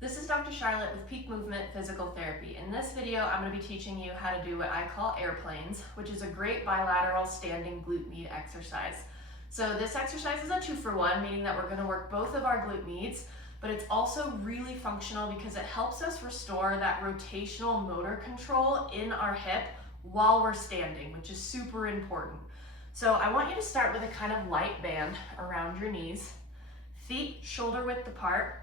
This is Dr. Charlotte with Peak Movement Physical Therapy. In this video, I'm going to be teaching you how to do what I call airplanes, which is a great bilateral standing glute med exercise. So this exercise is a 2-for-1, meaning that we're going to work both of our glute meds, but it's also really functional because it helps us restore that rotational motor control in our hip while we're standing, which is super important. So I want you to start with a kind of light band around your knees, feet shoulder width apart.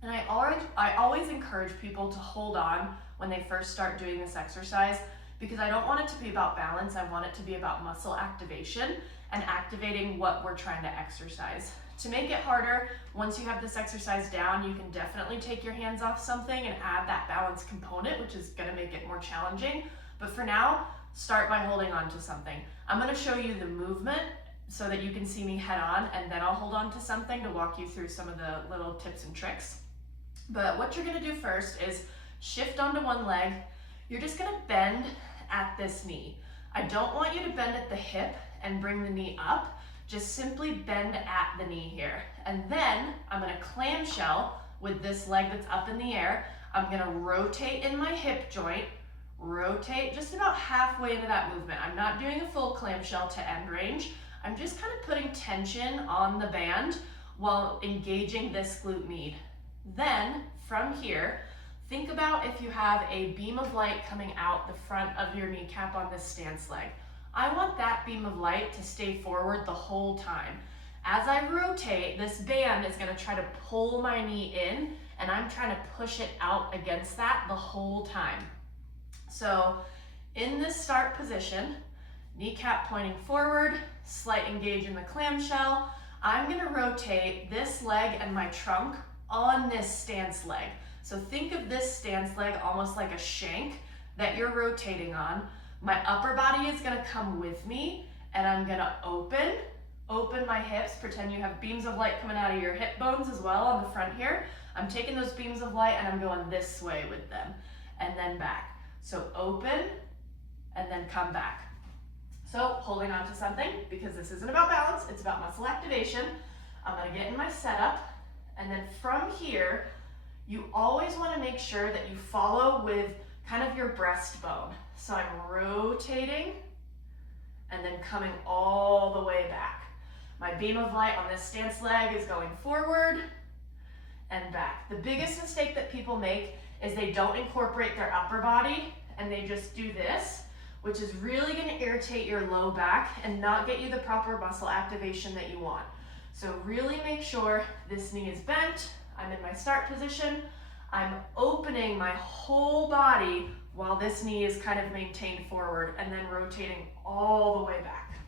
And I always encourage people to hold on when they first start doing this exercise because I don't want it to be about balance. I want it to be about muscle activation and activating what we're trying to exercise. To make it harder, once you have this exercise down, you can definitely take your hands off something and add that balance component, which is going to make it more challenging. But for now, start by holding on to something. I'm going to show you the movement so that you can see me head on, and then I'll hold on to something to walk you through some of the little tips and tricks. But what you're gonna do first is shift onto one leg. You're just gonna bend at this knee. I don't want you to bend at the hip and bring the knee up. Just simply bend at the knee here. And then I'm gonna clamshell with this leg that's up in the air. I'm gonna rotate in my hip joint, rotate just about halfway into that movement. I'm not doing a full clamshell to end range. I'm just kind of putting tension on the band while engaging this glute med. Then, from here, think about if you have a beam of light coming out the front of your kneecap on this stance leg. I want that beam of light to stay forward the whole time. As I rotate, this band is going to try to pull my knee in, and I'm trying to push it out against that the whole time. So, in this start position, kneecap pointing forward, slight engage in the clamshell, I'm going to rotate this leg and my trunk on this stance leg. So think of this stance leg almost like a shank that you're rotating on. My upper body is gonna come with me, and I'm gonna open my hips. Pretend you have beams of light coming out of your hip bones as well on the front here. I'm taking those beams of light and I'm going this way with them, and then back. So open, and then come back. So holding on to something, because this isn't about balance, it's about muscle activation. I'm gonna get in my setup. And then from here, you always want to make sure that you follow with kind of your breastbone. So I'm rotating and then coming all the way back. My beam of light on this stance leg is going forward and back. The biggest mistake that people make is they don't incorporate their upper body and they just do this, which is really going to irritate your low back and not get you the proper muscle activation that you want. So really make sure this knee is bent, I'm in my start position, I'm opening my whole body while this knee is kind of maintained forward and then rotating all the way back.